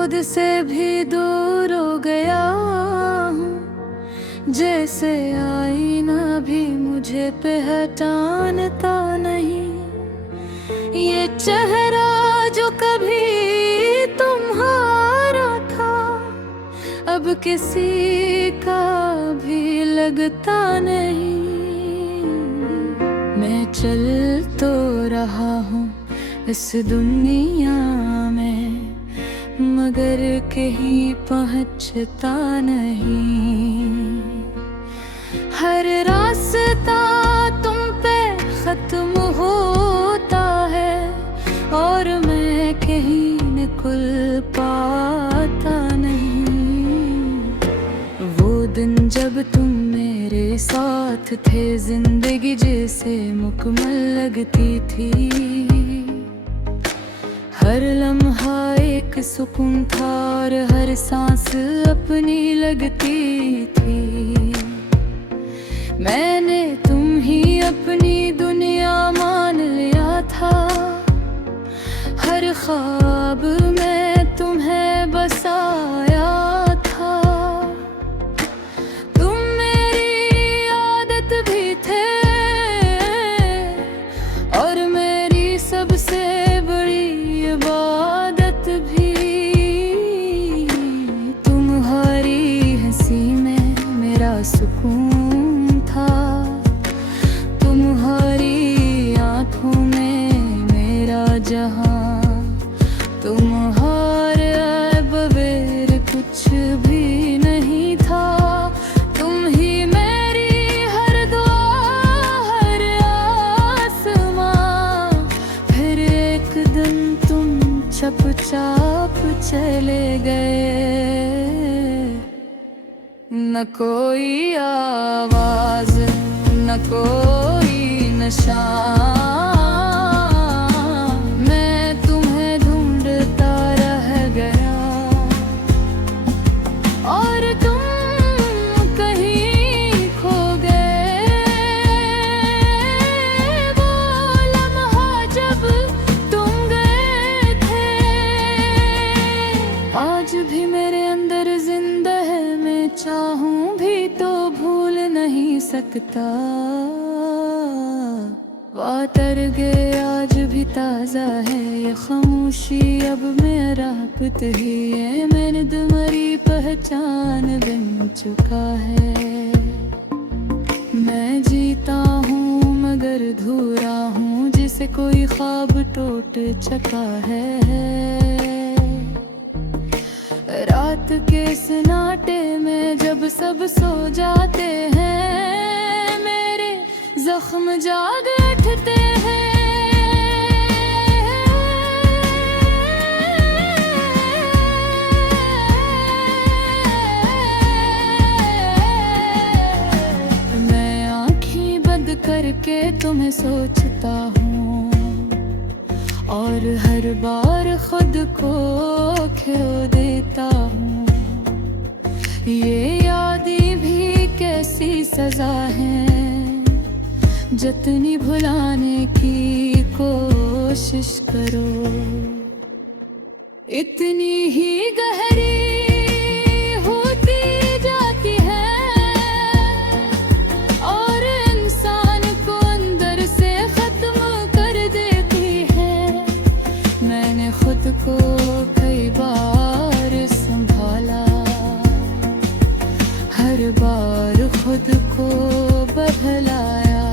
खुद से भी दूर हो गया हूँ, जैसे आईना भी मुझे पहचानता नहीं। ये चेहरा जो कभी तुम्हारा था, अब किसी का भी लगता नहीं। मैं चल तो रहा हूँ इस दुनिया में, मगर कहीं पहुँचता नहीं। हर रास्ता तुम पे खत्म होता है और मैं कहीं निकल पाता नहीं। वो दिन जब तुम मेरे साथ थे, जिंदगी जैसे मुकम्मल लगती थी। हर लम्हा एक सुकून था और हर सांस अपनी लगती थी। मैंने तुम ही अपनी दुनिया मान लिया था, हर ख्वाब में तुम्हें बसाया था। तुम मेरी आदत भी थे और मेरी सबसे बड़ी इबादत भी। तुम्हारी हंसी में मेरा सुकून था, तुम्हारी आंखों में मेरा जहां। तुम्हारे बगैर कुछ भी नहीं था। तुम ही मेरी हर दुआ, हर आसमां। फिर एक दिन तुम चुपचाप चले गए, न कोई आवाज, न कोई निशान। मैं तुम्हें ढूंढता रह गया और तुम कहीं खो गए। वो लम्हा जब तुम गए थे, आज भी मेरे अंदर जिंदा है। मैं चाहूं भी तो भूल नहीं सकता। वातर गए आज भी ताजा है ये खामोशी, अब मेरा पुत ही है। मैंने तुम्हारी पहचान बन चुका है। मैं जीता हूँ मगर अधूरा हूँ, जिसे कोई ख्वाब टूट चुका है। रात के सन्नाटे में जब सब सो जाते हैं, मेरे जख्म जाग उठते हैं। मैं आँखें बंद करके तुम्हें सोचता हूँ और हर बार खुद को खो देता हूँ। ये यादें भी कैसी सजा है, जितनी भुलाने की कोशिश करो इतनी ही गहरी होती जाती है और इंसान को अंदर से खत्म कर देती है। मैंने खुद को कई बार संभाला, हर बार खुद को बदलाया,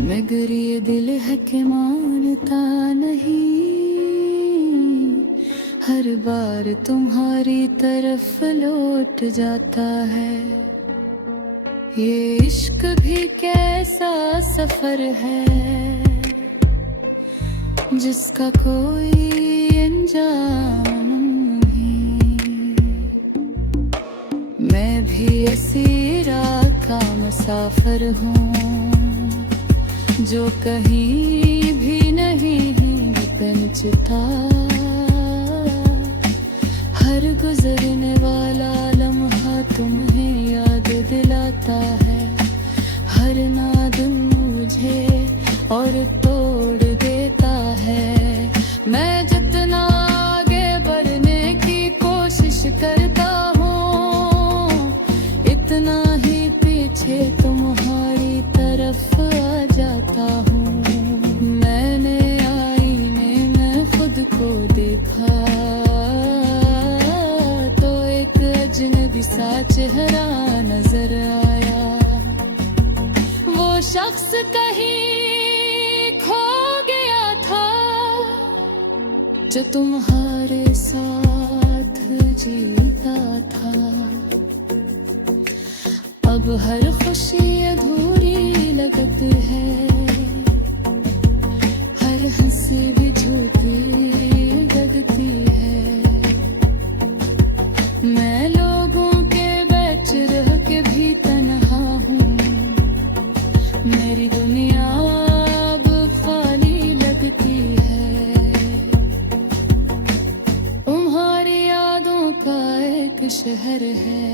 मगर ये दिल है कि मानता नहीं। हर बार तुम्हारी तरफ लौट जाता है। ये इश्क भी कैसा सफर है, जिसका कोई अंजाम नहीं। मैं भी इसी राह का मुसाफिर हूँ, जो कहीं भी नहीं पहुंचता। हर गुजरने वाला लम्हा तुम्हें याद दिलाता है। हर नादम मुझे और तोड़ देता है। मैं जितना चेहरा नजर आया। वो शख्स कहीं खो गया था जो तुम्हारे साथ जीता था। अब हर खुशी अधूरी लगती है, हर हंसी भी झूठी लगती है। मैं लोगों के बीच रह के भी तन्हा हूँ, मेरी दुनिया अब खाली लगती है। तुम्हारी यादों का एक शहर है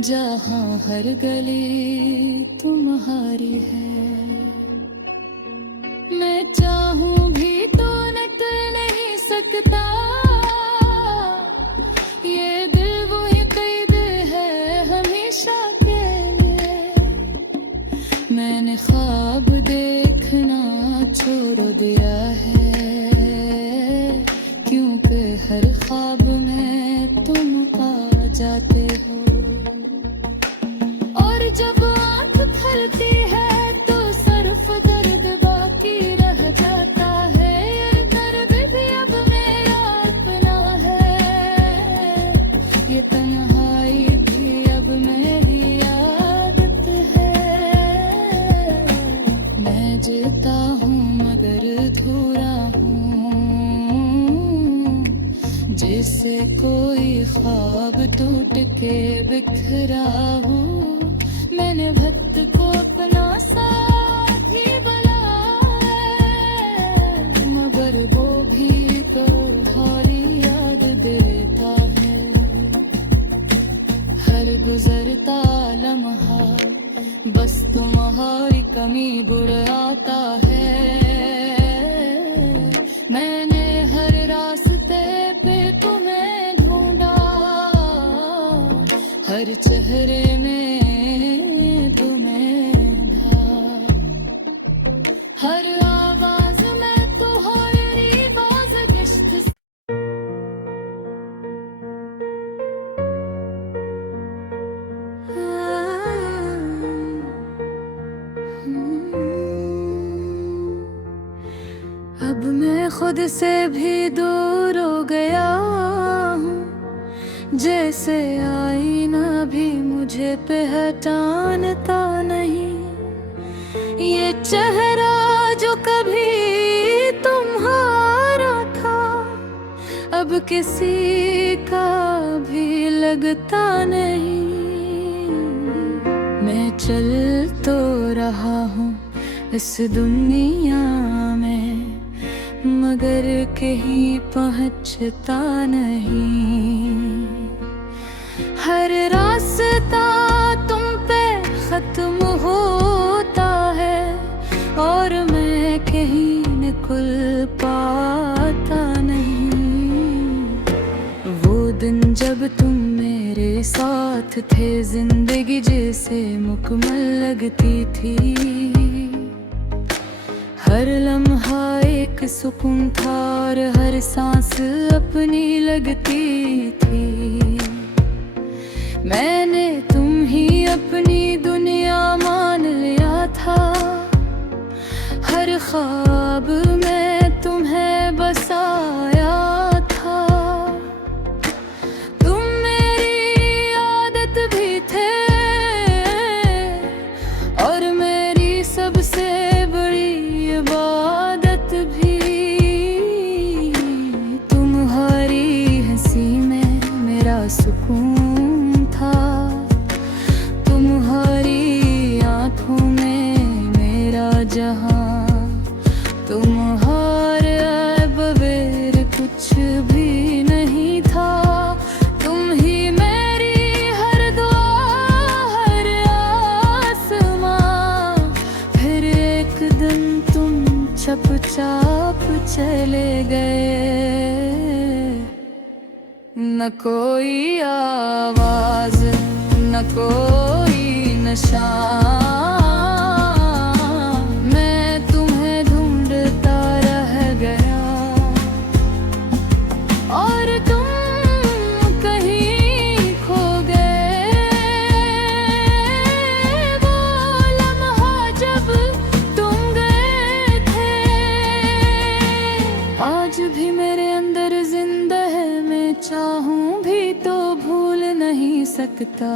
जहाँ हर गली तुम्हारी है। मैं चाहूं भी तो निकल नहीं सकता, ये दिल वही कैद है हमेशा के लिए। मैंने ख्वाब देखना छोड़ दिया है, क्योंकि हर ख्वाब में तुम आ जाते हो। और जब आँख खुलती है तो सिर्फ दर्द बाकी रह जाता है। ये दर्द भी अब मेरा अपना है, ये तन्हाई भी अब मेरी आदत है। मैं जीता हूँ मगर अधूरा हूँ, जैसे कोई ख्वाब टूट के बिखरा हूँ। मैंने भक्त को अपना साथी बनाया, मगर वो भी तो हमारी याद देता है। हर गुजरता लम्हा बस तुम्हारी कमी बुराता है। मैंने हर रास्ते पे तुम्हें ढूंढा, हर चेहरे में हर आवाज में तुम्हारी बाज किश्त। अब मैं खुद से भी दूर हो गया हूँ, जैसे आईना भी मुझे पहचानता नहीं। ये चेहरा जो कभी तुम्हारा था अब किसी का भी लगता नहीं। मैं चल तो रहा हूँ इस दुनिया में, मगर कहीं पहुँचता नहीं। हर रास्ता तुम पे खत्म होता है और मैं कहीं निकल पाता नहीं। वो दिन जब तुम मेरे साथ थे, जिंदगी जैसे मुकम्मल लगती थी। हर लम्हा एक सुकून था और हर सांस अपनी लगती थी। मैंने तुम ही अपनी दुनिया मान लिया था, हर ख्वाब में तुम्हें बसाया था। तुम मेरी आदत भी थे और मेरी सबसे बड़ी इबादत भी। तुम्हारी हंसी में मेरा सुकून था, तुम्हारी आँखों में मेरा जहां। तुम्हारे बगैर कुछ भी नहीं था, तुम ही मेरी हर दुआ हर आसमां। फिर एक दिन तुम चुपचाप चले गए, न कोई आवाज न कोई निशान। मैं तुम्हें ढूंढता रह गया और तुम कहीं नहीं सकता।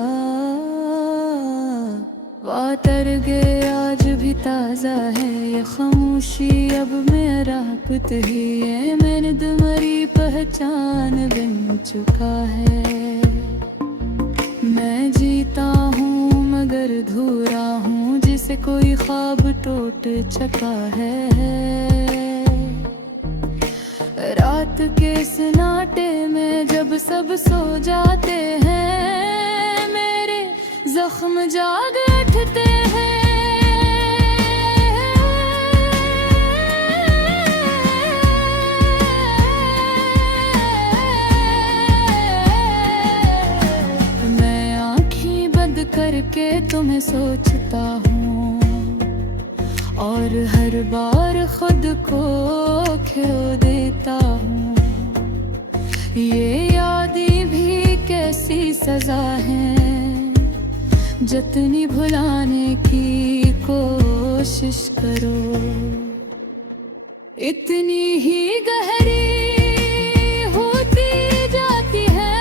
वातर गए आज भी ताज़ा है ये खामोशी, अब मेरा पुत ही है। मैंने तुम्हारी पहचान बन चुका है। मैं जीता हूँ मगर अधूरा हूँ, जिसे कोई ख्वाब टूट चुका है। रात के सन्नाटे में जब सब सो जाते हैं, मेरे जख्म जाग उठते हैं। मैं आँखें बंद करके तुम्हें सोचता हूँ, और हर बार खुद को खो देता हूँ। ये यादें भी कैसी सजा है, जितनी भुलाने की कोशिश करो इतनी ही गहरी होती जाती है,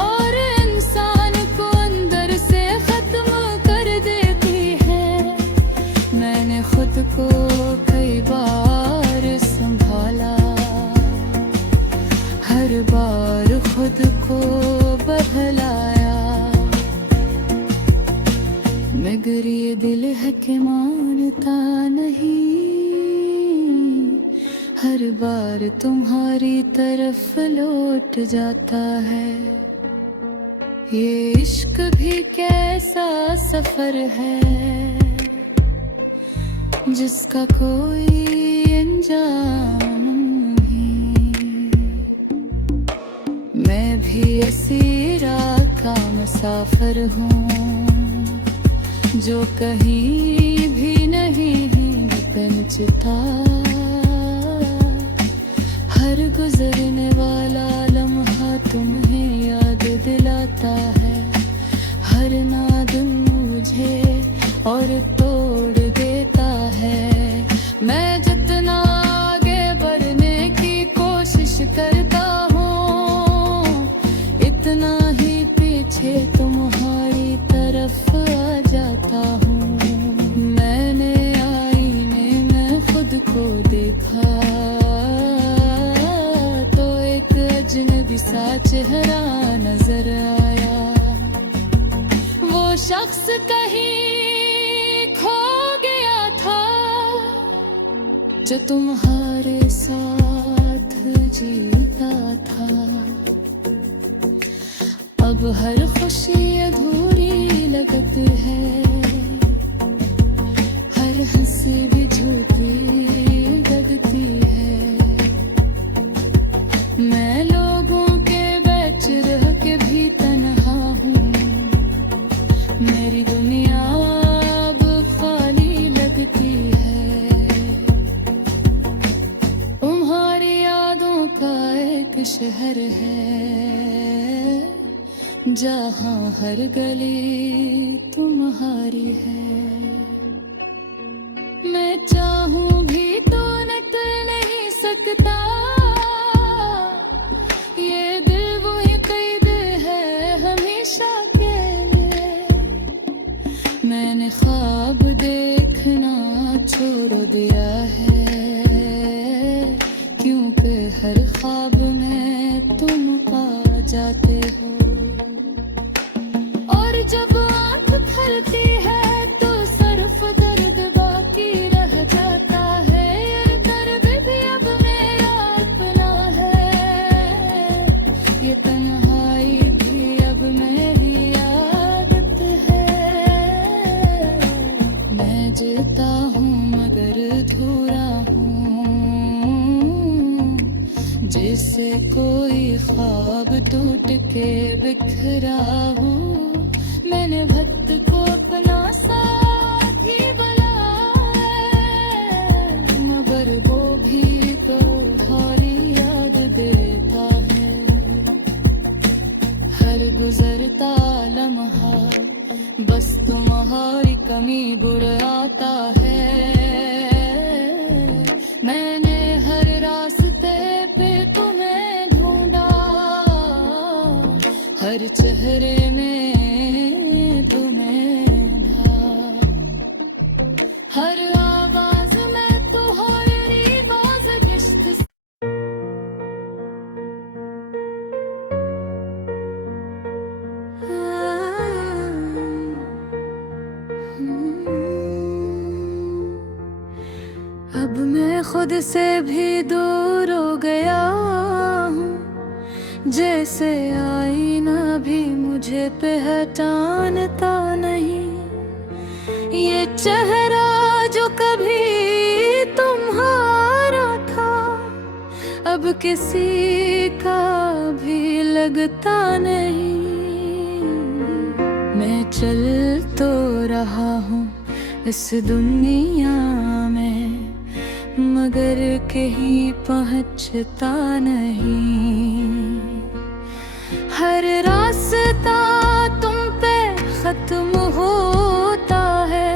और इंसान को अंदर से खत्म कर देती है। मैंने खुद को कई बार संभाला, हर बार खुद को बदलाया, मगर ये दिल है कि मानता नहीं। हर बार तुम्हारी तरफ लौट जाता है। ये इश्क भी कैसा सफर है, जिसका कोई अंजाम नहीं। मैं भी इसी राह का मुसाफिर हूँ, जो कहीं भी नहीं पहुंचता। हर गुजरने वाला लम्हा तुम्हें याद दिलाता है। हर नादम मुझे और तोड़ देता है। मैं जितना आगे बढ़ने की कोशिश करता हूँ, इतना ही पीछे तुम्हारी तरफ आ जाता हूँ। मैंने आईने में खुद को देखा, तो एक अजनबी सा चेहरा नजर आया। वो शख्स कहीं खो गया था, जो तुम्हारे साथ जीता था। अब हर खुशी अधूरी लगती है, हर हंसी भी झूठी लगती है। मैं लोगों के बीच रह के भी तन्हा हूँ, मेरी दुनिया अब खाली लगती है। तुम्हारी यादों का एक शहर है, जहाँ हर गली तुम्हारी है। मैं चाहूँ भी तो निकल नहीं सकता, ये दिल वही कैद है हमेशा के लिए। मैंने ख्वाब देखना छोड़ दिया है, क्योंकि हर ख्वाब में तुम पा जाते हो। और जब आँख खुलती है तो सिर्फ दर्द बाकी रह जाता है। ये दर्द भी अब मेरा अपना है, ये तन्हाई भी अब मेरी आदत है। मैं जीता हूँ मगर अधूरा हूँ, जिसे कोई ख्वाब टूट के बिखरा हूँ। मैंने भक्त को अपना साथी बनाया, मगर वो भी तो हमारी याद देता है। हर गुजरता लम्हा बस तुम्हारी कमी बुढ़ाता है। मैंने हर रास्ते पे तुम्हें ढूंढा, हर चेहरे में तुम्हें ढा, हर आवाज में तुम्हारी बाज किश्त अब मैं खुद से भी दूर हो गया हूँ, जैसे आईना भी मुझे पहचानता नहीं। ये चेहरा जो कभी तुम्हारा था, अब किसी का भी लगता नहीं। मैं चल तो रहा हूँ इस दुनिया में, मगर कहीं पहुँचता नहीं। हर रास्ता तुम पे खत्म होता है,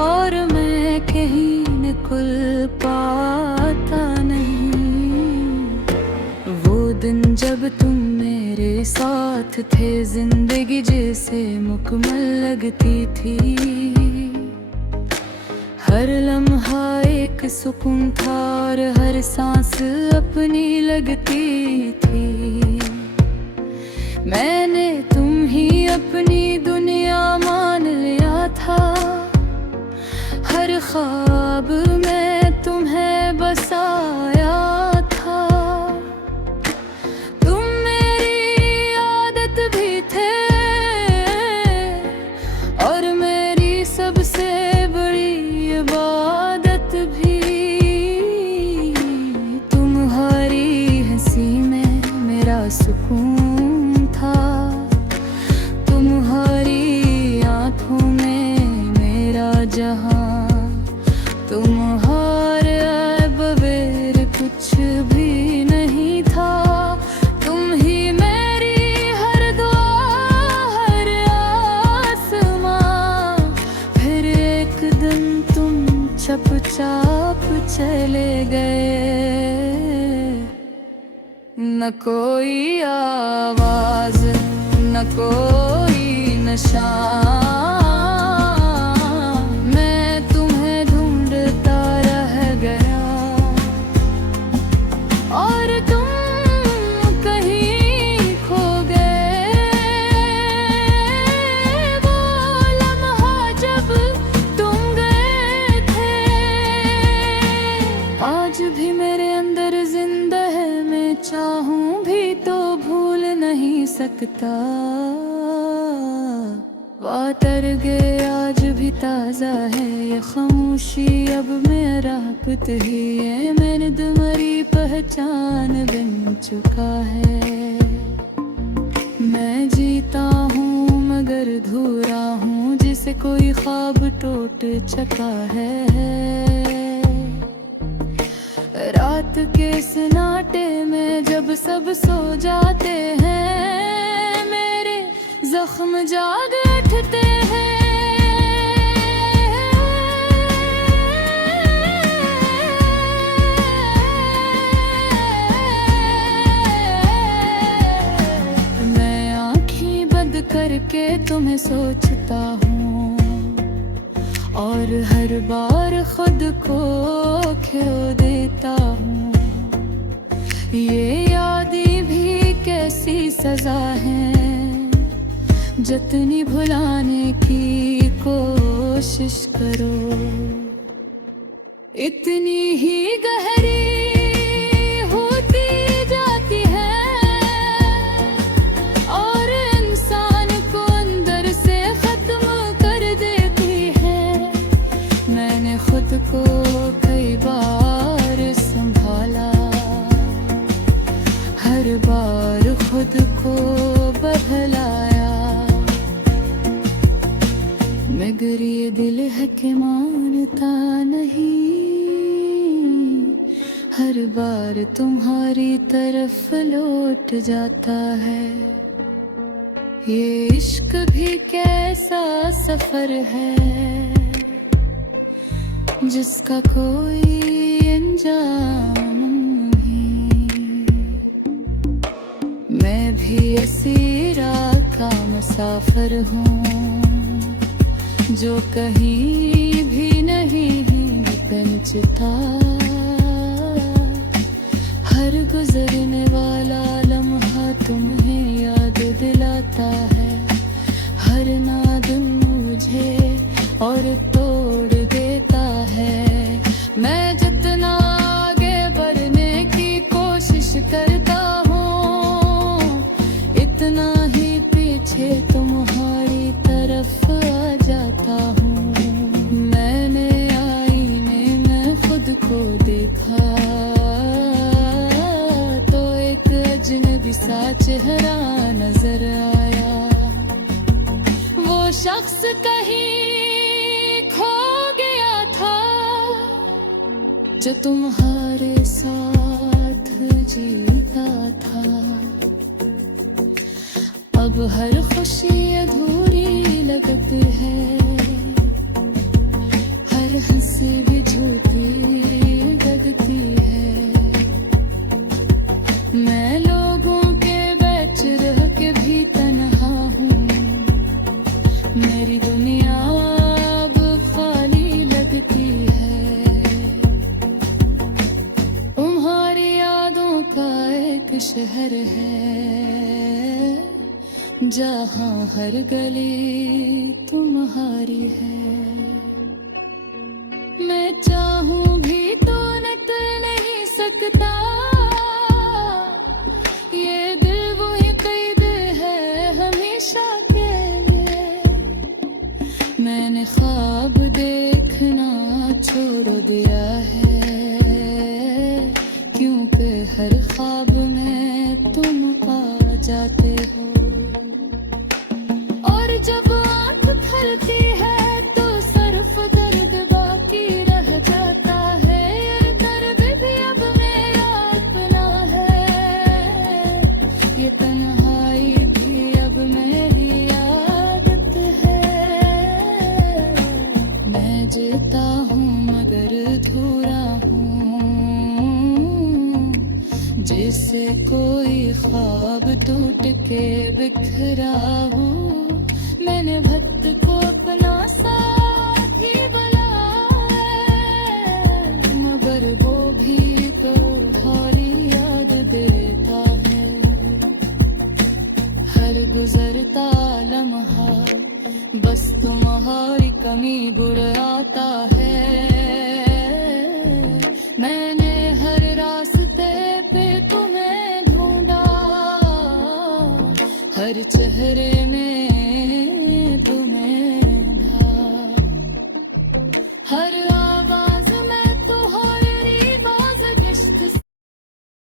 और मैं कहीं निकल पाता नहीं। वो दिन जब तुम मेरे साथ थे, जिंदगी जैसे मुकम्मल लगती थी। हर लम्हा एक सुकून था, और हर सांस अपनी लगती थी। मैंने तुम ही अपनी दुनिया मान लिया था, हर ख्वाब में तुम्हें बसाया था। तुम मेरी आदत भी थे, और मेरी सबसे बड़ी इबादत भी। तुम्हारी हंसी में मेरा सुकून था, तुम्हारी आंखों में मेरा जहां। तुम्हारे बगैर कुछ भी नहीं था, तुम ही मेरी हर दुआ, हर आसमां। फिर एक दिन तुम चुपचाप चले गए, न कोई आवाज, न कोई निशान। मैं तुम्हें ढूंढता रह गया, और तुम कहीं खो गए। वो लम्हा जब तुम गए थे, आज भी मेरे अंदर जिंदा है। मैं चाहूं भी तो भूल नहीं सकता। वातर गए आज भी ताज़ा है ये खामोशी, अब मेरा पुत ही है। मैंने तुम्हारी पहचान बन चुका है। मैं जीता हूँ मगर धूरा हूँ, जिसे कोई ख्वाब टूट चुका है। रात के सन्नाटे में जब सब सो जाते हैं, मेरे जख्म जाग उठते हैं। मैं आँखें बंद करके तुम्हें सोचता हूँ, और हर बार खुद को खो देता हूँ। ये यादें भी कैसी सजा है, जितनी भुलाने की कोशिश करो, इतनी ही गहरी होती जाती है। और इंसान को अंदर से खत्म कर देती है। मैंने खुद को कई बार संभाला, हर बार खुद को बदलाया, मगर ये दिल है कि मानता नहीं। हर बार तुम्हारी तरफ लौट जाता है। ये इश्क भी कैसा सफर है, जिसका कोई अंजाम नहीं। मैं भी असीरा का मुसाफिर हूँ, जो कहीं भी नहीं पहुंचता। हर गुजरने वाला लम्हा तुम्हें याद दिलाता है। हर नादम मुझे और तोड़ देता है। मैं जितना आगे बढ़ने की कोशिश करता हूँ, इतना ही पीछे तुम्हारी तरफ आ जाता हूँ। मैंने आईने में खुद को देखा, तो एक अजनबी सा चेहरा नजर आया। वो शख्स कहीं खो गया था, जो तुम्हारे साथ जीता था। अब हर खुशी अधूरी लगती है, हर हंसी भी झूठी लगती है। मैं लोगों के बीच रह के भी तन्हा हूँ, मेरी दुनिया अब खाली लगती है। तुम्हारी यादों का एक शहर है, जहाँ हर गली तुम्हारी है। मैं चाहूं भी तो निकल नहीं सकता, ये दिल वही कैद है हमेशा के लिए। मैंने ख्वाब देखना छोड़ दिया है, क्योंकि हर ख्वाब में तुम आ जाते हो। और जब आँख खुलती है तो सिर्फ दर्द बाकी रह जाता है। ये दर्द भी अब मेरा अपना है, ये तन्हाई भी अब मेरी आदत है। मैं जीता हूँ मगर अधूरा हूँ, जैसे कोई ख्वाब टूट के बिखरा हो। मैंने वक्त को